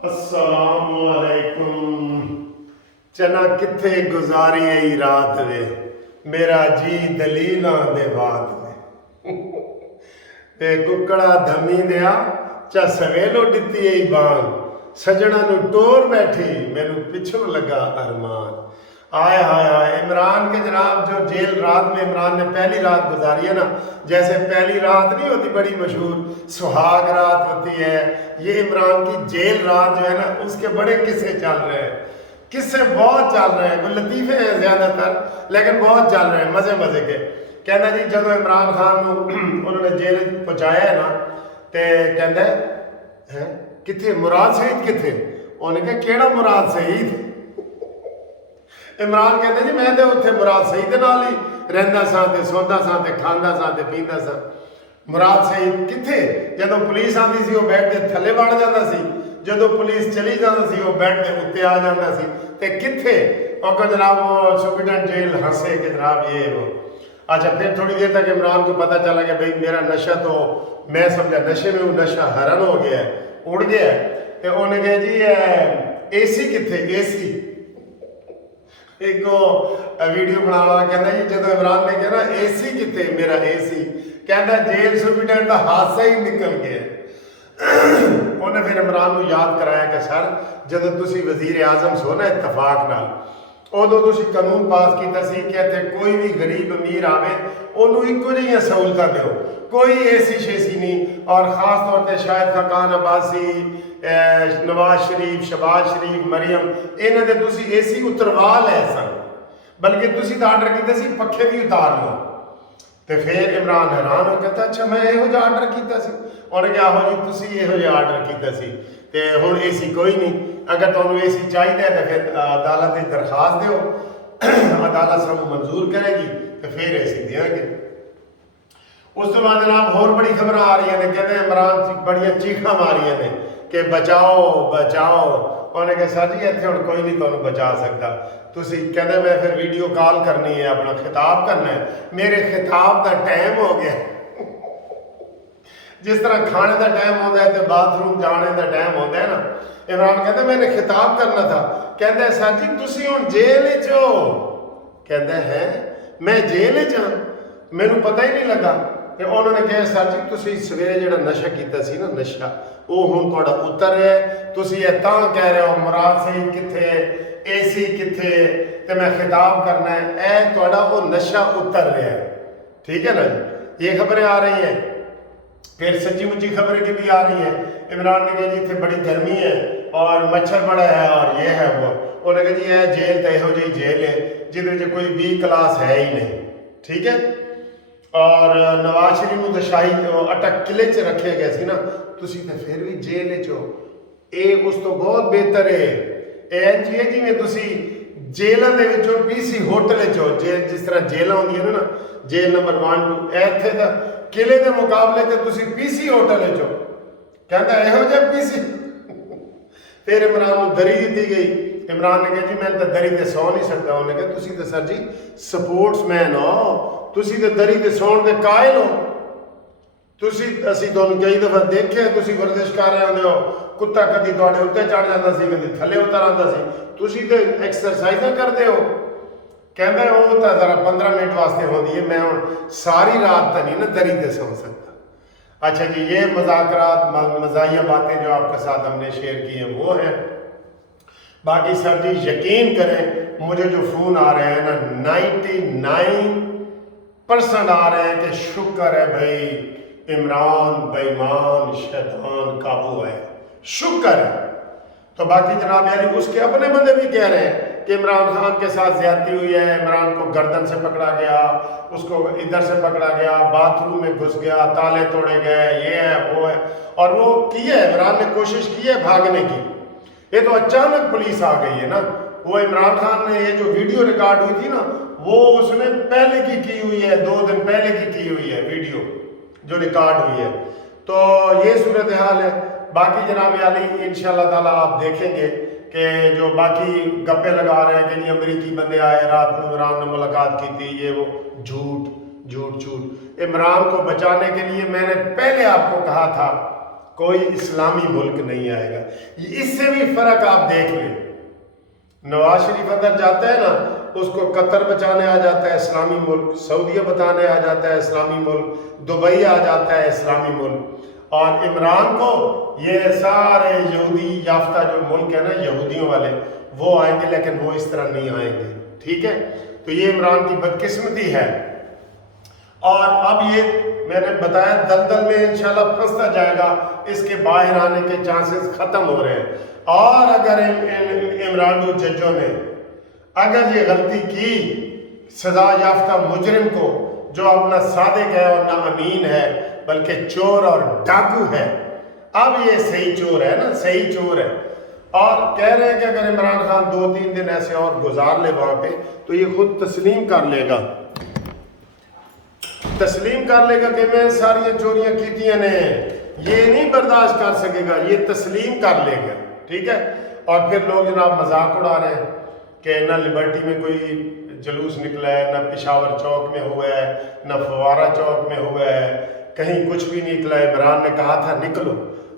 अस्सलाम वालेकुम। चना किथे गुजारी आई रात वे, मेरा जी दलीलां दे बात वे। ते कुकड़ा धमी दिया चा सवेलो दिती आई बांग, सजना नु टोर बैठी मैनू पिछों लगा अरमान। आय हाय हाय, इमरान के जनाब जो जेल रात में इमरान ने पहली रात गुजारी है ना, जैसे पहली रात नहीं होती बड़ी मशहूर सुहाग रात होती है, ये इमरान की जेल रात जो है ना उसके बड़े किस्से चल रहे हैं। किस्से बहुत चल रहे हैं, लतीफे हैं ज़्यादातर लेकिन बहुत चल रहे हैं मज़े मज़े के। कहना जी जब इमरान खान उन्होंने जेल पहुँचाया है ना, तो कहता है किथे मुराद शहीद किथे, उन्हें कहा केड़ा मुराद शहीद। इमरान कहते जी मैं तो उत्थे मुराद शहीद नाल ही रहिंदा सा ते सौंदा सा ते खांदा सा ते पींदा सा। मुराद शहीद किथे, जदों पुलिस आती सी वो बेड के थले वड़ जाता सी, जदों पुलिस चली जाती सी वो बेड के उत्ते आ जाता सी। ते किथे और जनाब वो सुप्रीटेंडेंट जेल हंसे कि जनाब ये वो। अच्छा फिर थोड़ी देर तक इमरान को पता चला कि भाई मेरा नशा तो मैं समझा नशे में वो नशा हरन हो गया है, उड़ गया है। तो उन्हें कहा जी एसी किथे, एसी एक वीडियो बना वाला कहता जी जो इमरान ने कहा ना एसी किथे मेरा एसी, कहता जेल सुप्रीटेंडेंट का हादसा ही निकल गया। उन्हें फिर इमरान को याद कराया कि सर जब तुसी वजीर आजम सो ना इतफाक नाल उदों तुसी कानून पास किया सी कि इत्थे कोई भी गरीब अमीर आवे उन्होंने इक्को जिहियां सहूलतां दिओ, कोई एसी शेसी नहीं। और खास तौर पर शायद खकान अब्बासी, नवाज शरीफ, शहबाज शरीफ, मरियम इन्हां दे तुसी एसी उतरवा लै सन, बल्कि तुसी तो आर्डर किया सी पखे भी उतार लो। तो फिर इमरान हैरान हो कहता अच्छा मैं यहो जिहा आर्डर किया सी। उन्हें कहा आहो जी तुसी यहो जिहा आर्डर किया सी ते हुण एसी कोई नहीं, अगर तुहानू एसी चाहिए तो फिर अदालत की दरखास्त दो, अदालत सानू मंजूर करेगी तो फिर एसी देंगे। उस तो बाद जनाब होर बड़ी खबर आ रही ने, कहते इमरान बड़िया चीखा मारिया ने कि बचाओ बचाओ। उन्हें कहा सर जी इतने हुण कोई नहीं तुहानू बचा सकता, तुसी कहते मैं फिर वीडियो कॉल करनी है, अपना खिताब करना है, मेरे खिताब का टाइम हो गया। जिस तरह खाने का टाइम होता है तो बाथरूम जाने का टाइम होता है ना, इमरान कहते मैंने खिताब करना था। कहते सर जी तुसी हुण जेल च हो। कहता है मैं जेल च हाँ, मैनू पता ही नहीं लगा। तो उन्होंने कहा सर जी तुसी सवेरे जो नशा किया सी ना, नशा वो हुण तुहाडा उतर रहा है, तुसी ये तां कह रहे हो मुराद शहीद किथे, एसी किथे, तो मैं खिताब करना है, ए तुहाडा वो नशा उतर रहा है। ठीक है ना जी, ये खबरें आ रही हैं। फिर सच्ची मुच्ची खबरें की भी आ रही है। इमरान ने कहा जी इतने बड़ी गर्मी है और मच्छर बड़ा है और ये है वो। उन्हें कहा जी यह जेल तो यहो जी जेल है जिद कोई बी क्लास है ही नहीं। ठीक है, और नवाज शरीफ को तो शाही अटक किले च रखे गए सी ना, तुसी तो फिर भी जेल चो, ये उस तो बहुत बेहतर है। एंज है जिवें तुसी जेलों के विचों पीसी होटल चो, जेल जिस तरह जेल होंदियां ना, जेल नंबर 1 2, इत्थे तो किले के मुकाबले तो तुसी पीसी होटल चो। कहता यहो जिहा पीसी। फिर इमरान को दरी दी गई। इमरान ने कहा जी मैं तो दरी ते सौ नहीं सकता। उन्हें कहा तुसी तो सर जी स्पोर्ट्समैन हो, तुसी तो दरी ते सौण दे कायल हो। तुसी असीं तुहानू कई दफा देखे तुसी वर्जिश कर रहे होंदे हो, कुत्ता कदी तुहाडे उत्ते चढ़ जाता सी, कदी थले उतर आंदा सी, तुसी तो एक्सरसाइजां करते हो। कहता है वो तो जरा 15 मिनट वास्ते होती है, मैं हुण सारी रात तो नहीं ना दरी ते सौ सकता। अच्छा जी, ये मजाकरात मजाहिया बातें जो आपके साथ हमने शेयर की हैं वो हैं। बाकी सर जी यकीन करें मुझे जो फ़ोन आ रहे हैं ना 99% आ रहे हैं कि शुक्र है भाई इमरान बेईमान शैतान काबू है, शुक्र है। तो बाकी जनाब यानी उसके अपने बंदे भी कह रहे हैं कि इमरान खान के साथ ज्यादती हुई है, इमरान को गर्दन से पकड़ा गया, उसको इधर से पकड़ा गया, बाथरूम में घुस गया, ताले तोड़े गए, ये है वो है। और वो की है, इमरान ने कोशिश की है भागने की, ये तो अचानक पुलिस आ गई है ना। वो इमरान खान ने ये जो वीडियो रिकॉर्ड हुई थी ना, वो उसने पहले की हुई है, 2 दिन पहले की हुई है वीडियो जो रिकॉर्ड हुई है। तो ये सूरत हाल है। बाकी जनाब यानी इंशाअल्लाह ताला आप देखेंगे कि जो बाकी गप्पे लगा रहे हैं कि जी अमरीकी बंदे आए रात को इमरान ने मुलाकात की थी, ये वो झूठ झूठ झूठ। इमरान को बचाने के लिए मैंने पहले आपको कहा था کوئی اسلامی ملک نہیں آئے گا۔ اس سے بھی فرق آپ دیکھ لیں، نواز شریف اندر جاتا ہے نا، اس کو قطر بچانے آ جاتا ہے اسلامی ملک، سعودیہ بتانے آ جاتا ہے اسلامی ملک، دبئی آ جاتا ہے اسلامی ملک، اور عمران کو یہ سارے یہودی یافتہ جو ملک ہے نا یہودیوں والے وہ آئیں گے، لیکن وہ اس طرح نہیں آئیں گے، ٹھیک ہے؟ تو یہ عمران کی بدقسمتی ہے۔ اور اب یہ میں نے بتایا دلدل میں انشاءاللہ پھنستا جائے گا، اس کے باہر آنے کے چانسز ختم ہو رہے ہیں۔ اور اگر عمران ججوں نے اگر یہ غلطی کی، سزا یافتہ مجرم کو جو اپنا صادق ہے اور نہ امین ہے بلکہ چور اور ڈاکو ہے، اب یہ صحیح چور ہے نا، صحیح چور ہے، اور کہہ رہے ہیں کہ اگر عمران خان 2-3 دن ایسے اور گزار لے وہاں پہ تو یہ خود تسلیم کر لے گا، تسلیم کر لے گا کہ میں ساری چوریاں کیتیاں نے، یہ نہیں برداشت کر سکے گا، یہ تسلیم کر لے گا، ٹھیک ہے؟ اور پھر لوگ جناب مذاق اڑا رہے ہیں کہ نہ لبرٹی میں کوئی جلوس نکلا ہے، نہ پشاور چوک میں ہوا ہے، نہ فوارہ چوک میں ہوا ہے، کہیں کچھ بھی نہیں نکلا۔ عمران نے کہا تھا نکلو،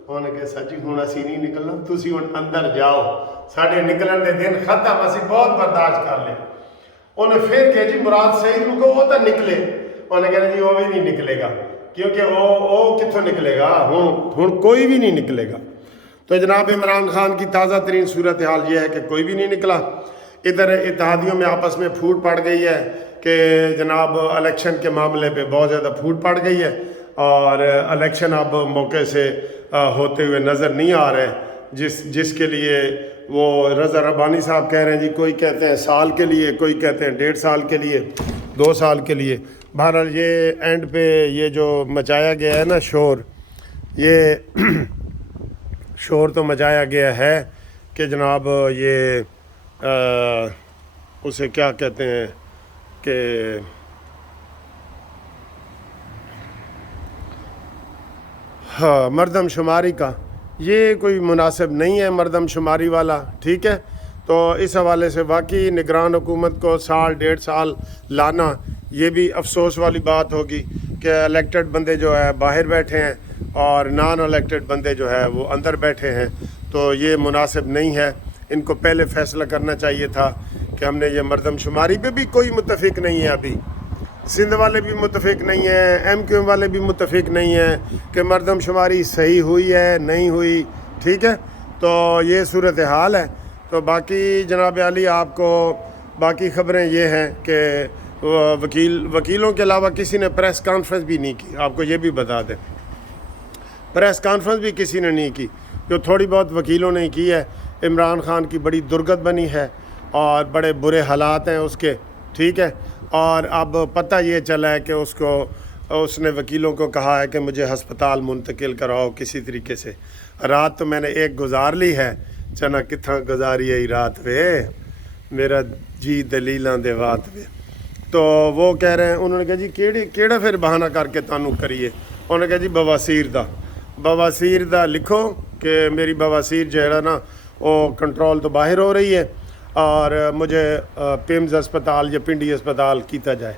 انہوں نے کہا سچی ہوں اسی نہیں نکلنا، تسی ہوں اندر جاؤ، ساڑھے نکلن دے دن ختم، اسی بہت برداشت کر لیں۔ انہیں پھر کہ جی مراد سعید نو کو وہ تو نکلے، انہوں نے کہا جی وہ بھی نہیں نکلے گا، کیونکہ وہ کتوں نکلے گا، ہوں کوئی بھی نہیں نکلے گا۔ تو جناب عمران خان کی تازہ ترین صورتحال یہ ہے کہ کوئی بھی نہیں نکلا۔ ادھر اتحادیوں میں آپس میں پھوٹ پڑ گئی ہے کہ جناب الیکشن کے معاملے پہ بہت زیادہ پھوٹ پڑ گئی ہے، اور الیکشن اب موقع سے ہوتے ہوئے نظر نہیں آ رہے، جس کے لیے وہ رضا ربانی صاحب کہہ رہے ہیں جی، کوئی کہتے ہیں سال کے لیے، کوئی کہتے ہیں 1.5 سال کے لیے، 2 سال کے لیے۔ بہرحال یہ اینڈ پہ یہ جو مچایا گیا ہے نا شور، یہ شور تو مچایا گیا ہے کہ جناب یہ اسے کیا کہتے ہیں کہ ہاں مردم شماری کا، یہ کوئی مناسب نہیں ہے مردم شماری والا، ٹھیک ہے؟ تو اس حوالے سے واقعی نگران حکومت کو 1.5 سال لانا یہ بھی افسوس والی بات ہوگی کہ الیکٹڈ بندے جو ہے باہر بیٹھے ہیں اور نان الیکٹڈ بندے جو ہے وہ اندر بیٹھے ہیں، تو یہ مناسب نہیں ہے۔ ان کو پہلے فیصلہ کرنا چاہیے تھا کہ ہم نے یہ مردم شماری پہ بھی کوئی متفق نہیں ہے، ابھی سندھ والے بھی متفق نہیں ہیں، ایم کیو ایم والے بھی متفق نہیں ہیں کہ مردم شماری صحیح ہوئی ہے نہیں ہوئی، ٹھیک ہے؟ تو یہ صورتحال ہے۔ تو باقی جناب علی آپ کو باقی خبریں یہ ہیں کہ وکیلوں کے علاوہ کسی نے پریس کانفرنس بھی نہیں کی، آپ کو یہ بھی بتا دیں، پریس کانفرنس بھی کسی نے نہیں کی، جو تھوڑی بہت وکیلوں نے کی ہے۔ عمران خان کی بڑی درگت بنی ہے اور بڑے برے حالات ہیں اس کے، ٹھیک ہے؟ اور اب پتہ یہ چلا ہے کہ اس نے وکیلوں کو کہا ہے کہ مجھے ہسپتال منتقل کراؤ کسی طریقے سے۔ رات تو میں نے ایک گزار لی ہے، چنا کتھاں گزاری ہے رات وے میرا جی دلیلاں دے وات وے۔ تو وہ کہہ رہے ہیں، انہوں نے کہا جی کیڑا پھر بہانہ کر کے تانوں کریے؟ انہوں نے کہا جی بواسیر دا لکھو کہ میری بواسیر جو ہے نا وہ کنٹرول تو باہر ہو رہی ہے اور مجھے پیمز اسپتال یا پنڈی اسپتال کیتا جائے۔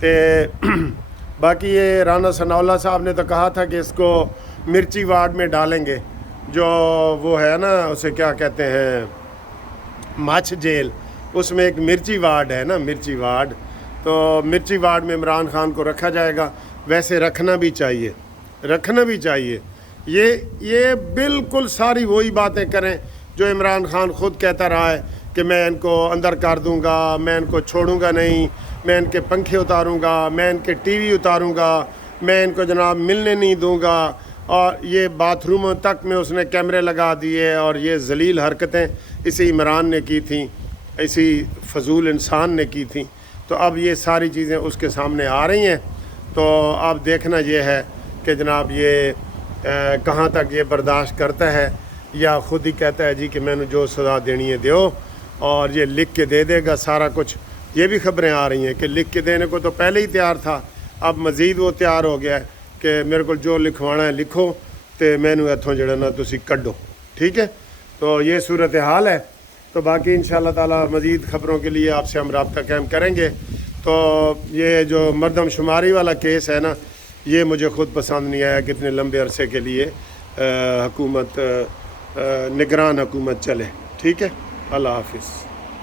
تے باقی یہ رانا ثناءاللہ صاحب نے تو کہا تھا کہ اس کو مرچی وارڈ میں ڈالیں گے، جو وہ ہے نا اسے کیا کہتے ہیں مچھ جیل، اس میں ایک مرچی وارڈ ہے نا، مرچی وارڈ، تو مرچی وارڈ میں عمران خان کو رکھا جائے گا۔ ویسے رکھنا بھی چاہیے، یہ بالکل ساری وہی باتیں کریں جو عمران خان خود کہتا رہا ہے کہ میں ان کو اندر کر دوں گا، میں ان کو چھوڑوں گا نہیں، میں ان کے پنکھے اتاروں گا، میں ان کے ٹی وی اتاروں گا، میں ان کو جناب ملنے نہیں دوں گا، اور یہ باتھ روموں تک میں اس نے کیمرے لگا دیے، اور یہ ذلیل حرکتیں اسی عمران نے کی تھیں، اسی فضول انسان نے کی تھیں۔ تو اب یہ ساری چیزیں اس کے سامنے آ رہی ہیں، تو اب دیکھنا یہ ہے کہ جناب یہ کہاں تک یہ برداشت کرتا ہے، یا خود ہی کہتا ہے جی کہ میں نے جو سزا دینی ہے دیو، اور یہ لکھ کے دے دے گا سارا کچھ۔ یہ بھی خبریں آ رہی ہیں کہ لکھ کے دینے کو تو پہلے ہی تیار تھا، اب مزید وہ تیار ہو گیا ہے کہ میرے کو جو لکھوانا ہے لکھو تے میں نے اتھوں جڑا نا تسی کڈو، ٹھیک ہے؟ تو یہ صورتحال ہے۔ تو باقی انشاءاللہ تعالی مزید خبروں کے لیے آپ سے ہم رابطہ قائم کریں گے۔ تو یہ جو مردم شماری والا کیس ہے نا، یہ مجھے خود پسند نہیں آیا کتنے لمبے عرصے کے لیے، حکومت نگران حکومت چلے. ٹھیک ہے. اللہ حافظ.